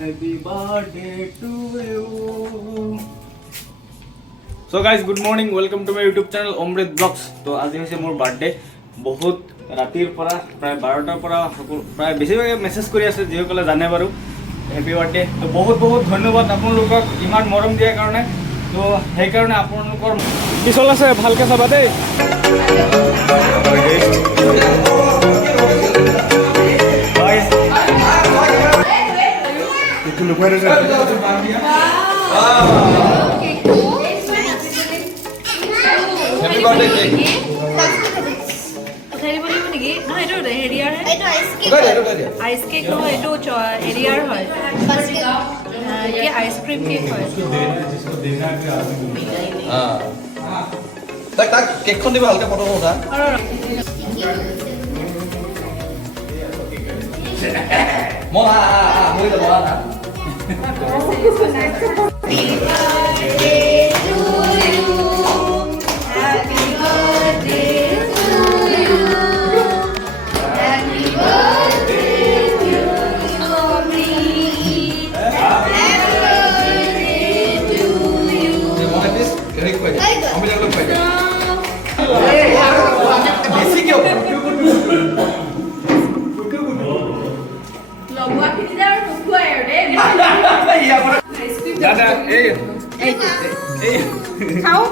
Happy birthday to you. So guys, good morning. Welcome to my YouTube channel Omrit Vlogs. तो आज হৈছে মোৰ বাৰ্থডে বহুত ৰাতিৰ পৰা প্ৰায় 12টাৰ পৰা প্ৰায় বেছিভাগে মেছেজ কৰি আছে যিসকলে জানে বাৰু হেপী বাৰ্থডে তো বহুত বহুত ধন্যবাদ আপোনালোকক ইমান মৰম দিয়াৰ কাৰণে তো সেইকাৰণে আপোনালোকৰ পিছল আছে ভালকৈ চাবা দেই ¿Tú lo puedes hacer? Happy birthday cake. Ice cake एरियार है ये आइसक्रीम केक है tak কেক খন দিবা হালকা ফটো উঠা মনা মই যাব না দাদা এই खाओ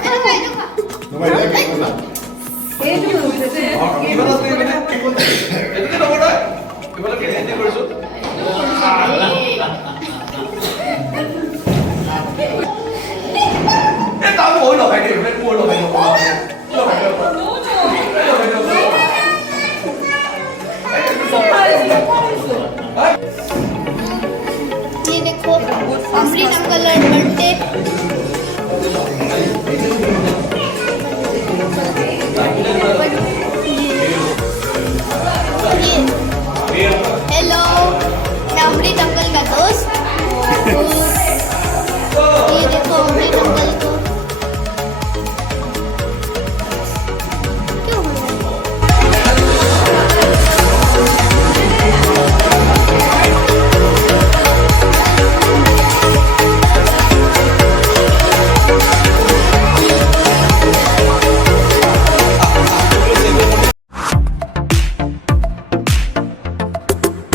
No me dejes. ये देखो अमरीन अंकल बर्थडे